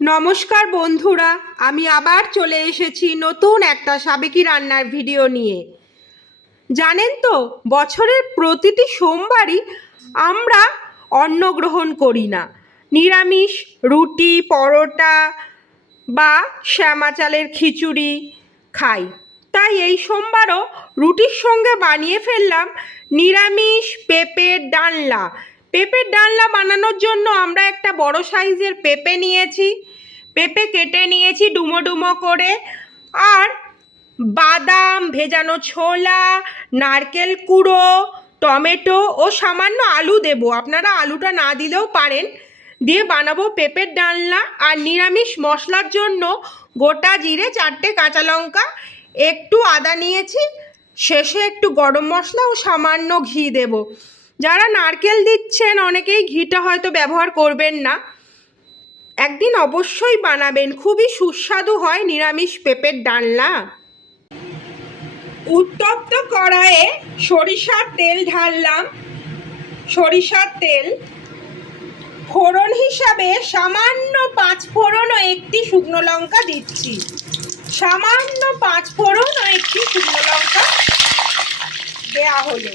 নমস্কার বন্ধুরা, আমি আবার চলে এসেছি নতুন একটা সাবেকি রান্নার ভিডিও নিয়ে। জানেন তো, বছরের প্রতিটি সোমবারই আমরা অন্ন গ্রহণ করি না। নিরামিষ রুটি, পরোটা বা শ্যামা চালের খিচুড়ি খাই। তাই এই সোমবারও রুটির সঙ্গে বানিয়ে ফেললাম নিরামিষ পেঁপের ডালনা। পেঁপের ডালনা বানানোর জন্য আমরা একটা বড় সাইজের পেঁপে নিয়েছি। পেঁপে কেটে নিয়েছি ডুমো ডুমো করে। আর বাদাম, ভেজানো ছোলা, নারকেল কুড়ো, টমেটো ও সামান্য আলু দেব। আপনারা আলুটা না দিলেও পারেন। দিয়ে বানাবো পেঁপের ডালনা। আর নিরামিষ মশলার জন্য গোটা জিরে, 4টে কাঁচা লঙ্কা, একটু আদা নিয়েছি, শেষে একটু গরম মশলা ও সামান্য ঘি দেব। যারা নারকেল দিচ্ছেন অনেকেই ঘিটা হয়তো ব্যবহার করবেন না। একদিন অবশ্যই বানাবেন, খুবই সুস্বাদু হয় নিরামিষ পেঁপের ডালনা। উত্তপ্ত কড়াইয়ে সরিষার তেল ঢাললাম। সরিষার তেল, ফোড়ন হিসাবে সামান্য 5 ফোড়ন ও একটি শুকনো লঙ্কা দিচ্ছি। সামান্য 5 ফোড়ন ও একটি শুকনো লঙ্কা দেয়া হলো।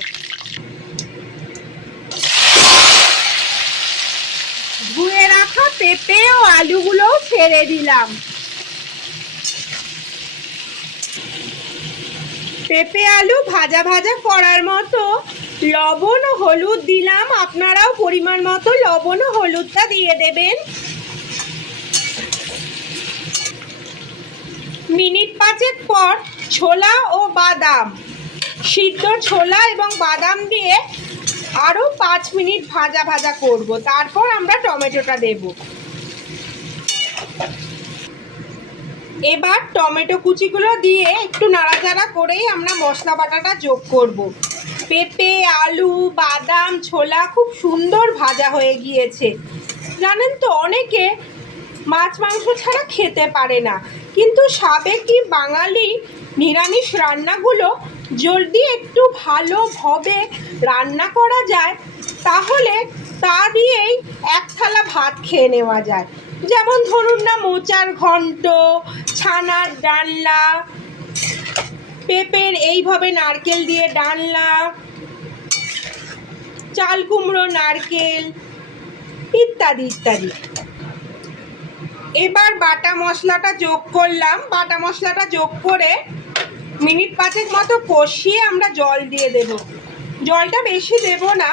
ধুয়ে রাখা পেঁপে ও আলুগুলোও ছেড়ে দিলাম। পেঁপে আলু ভাজা ভাজা করার মতো লবণ ও হলুদ দিলাম। আপনারাও পরিমাণ মতো লবণ ও হলুদটা দিয়ে দেবেন। মিনিট 5 পর ছোলা ও বাদাম, সিদ্ধ ছোলা এবং বাদাম দিয়ে আরও 5 মিনিট ভাজা ভাজা করব। তারপর আমরা টমেটোটা দেব। এবার টমেটো কুচিগুলো দিয়ে একটু নাড়াচাড়া করেই আমরা মশলা বাটাটা যোগ করব। পেঁপে, আলু, বাদাম, ছোলা খুব সুন্দর ভাজা হয়ে গিয়েছে। জানেন তো, অনেকে মাছ মাংস ছাড়া খেতে পারে না, কিন্তু সাবেকি বাঙালি নিরামিষ রান্নাগুলো যদি একটু ভালোভাবে রান্না করা যায় তাহলে তা দিয়েই এক থালা ভাত খেয়ে নেওয়া যায়। যেমন ধরুন না, মোচার ঘন্ট, ছানার ডালনা, পেঁপের এইভাবে নারকেল দিয়ে ডালনা, চাল কুমড়ো নারকেল, ইত্যাদি ইত্যাদি। এবার বাটা মশলাটা যোগ করলাম। বাটা মশলাটা যোগ করে মিনিট 5 মতো কষিয়ে আমরা জল দিয়ে দেব। জলটা বেশি দেব না,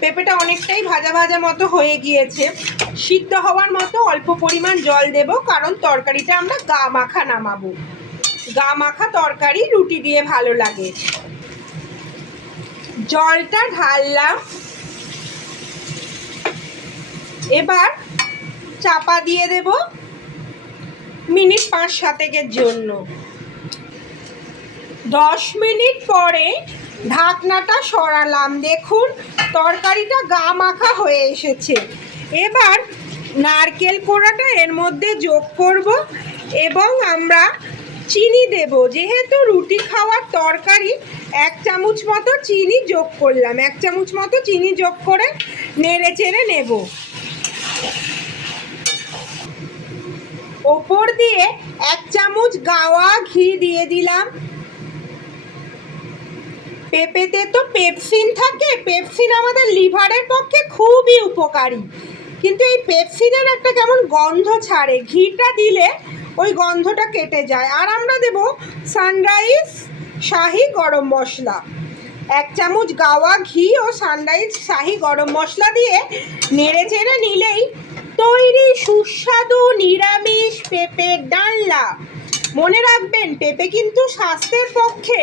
পেঁপেটা অনেকটাই ভাজা ভাজা মতো হয়ে গিয়েছে। সিদ্ধ হওয়ার মতো অল্প পরিমাণ জল দেব, কারণ তরকারিটা আমরা গা মাখা নামাবো। গা মাখা তরকারি রুটি দিয়ে ভালো লাগে। জলটা ঢাললাম। এবার চাপা দিয়ে দেব মিনিট 5-7 জন্য। 10 মিনিট পরে ঢাকনাটা সরালাম। দেখুন, তরকারিটা গা মাখা হয়ে এসেছে। এবার নারকেল কোড়াটা এর মধ্যে যোগ করব এবং আমরা চিনি দেব। যেহেতু রুটি খাওয়ার তরকারি, 1 চামচ মতো চিনি যোগ করলাম। 1 চামচ মতো চিনি যোগ করে নেড়ে চেড়ে নেব। ওপর দিয়ে 1 চামচ গাওয়া ঘি দিয়ে দিলাম। পেঁপেতে তো পেপসিন থাকে। পেপসিন আমাদের লিভারের পক্ষে খুবই উপকারী, কিন্তু এই পেপসিনের একটা কেমন গন্ধ ছাড়ে। ঘিটা দিলে ওই গন্ধটা কেটে যায়। আর আমরা দেব সানরাইজ শাহি গরম মশলা। 1 চামচ গাওয়া ঘি ও সানরাইজ শাহি গরম মশলা দিয়ে নেড়ে চেড়ে নিলেই তৈরি সুস্বাদু নিরামিষ পেঁপের ডালনা। মনে রাখবেন, পেঁপে কিন্তু স্বাস্থ্যের পক্ষে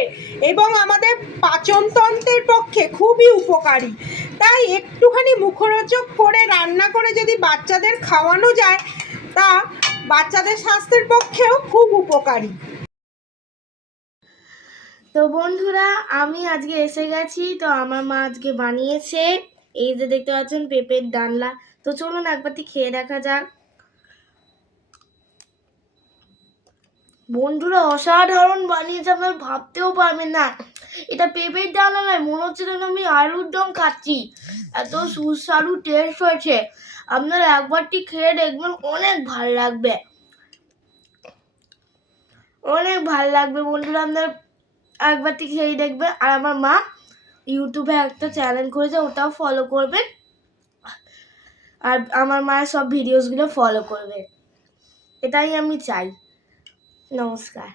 এবং আমাদের পাচনতন্ত্রের পক্ষে খুবই উপকারী। তাই একটুখানি মুখরোচক করে রান্না করে যদি বাচ্চাদের খাওয়ানো যায়, তা বাচ্চাদের স্বাস্থ্যের পক্ষেও খুব উপকারী। তো বন্ধুরা, আমি আজকে এসে গেছি। তো আমার মা আজকে বানিয়েছে, এই যে দেখতে পাচ্ছেন, পেঁপের ডালনা। তো চলুন একবারটি খেয়ে দেখা যাক। বন্ধুরা, অসাধারণ বানিয়েছে, আপনারা ভাবতেও পারবেন না। এটা পেঁপের ডালনা নয়, মনে হচ্ছে যেন আমি আলুর দম খাচ্ছি। এত সুস্বাদু টেস্ট হয়েছে। আপনারা একবারটি খেয়ে দেখবেন, অনেক ভালো লাগবে, অনেক ভালো লাগবে বন্ধুরা। আপনার একবারটি খেয়ে দেখবেন। আর আমার মা ইউটিউবে একটা চ্যানেল করেছে, ওটাও ফলো করবেন, আর আমার মায়ের সব ভিডিওসগুলো ফলো করবেন, এটাই আমি চাই। নমস্কার।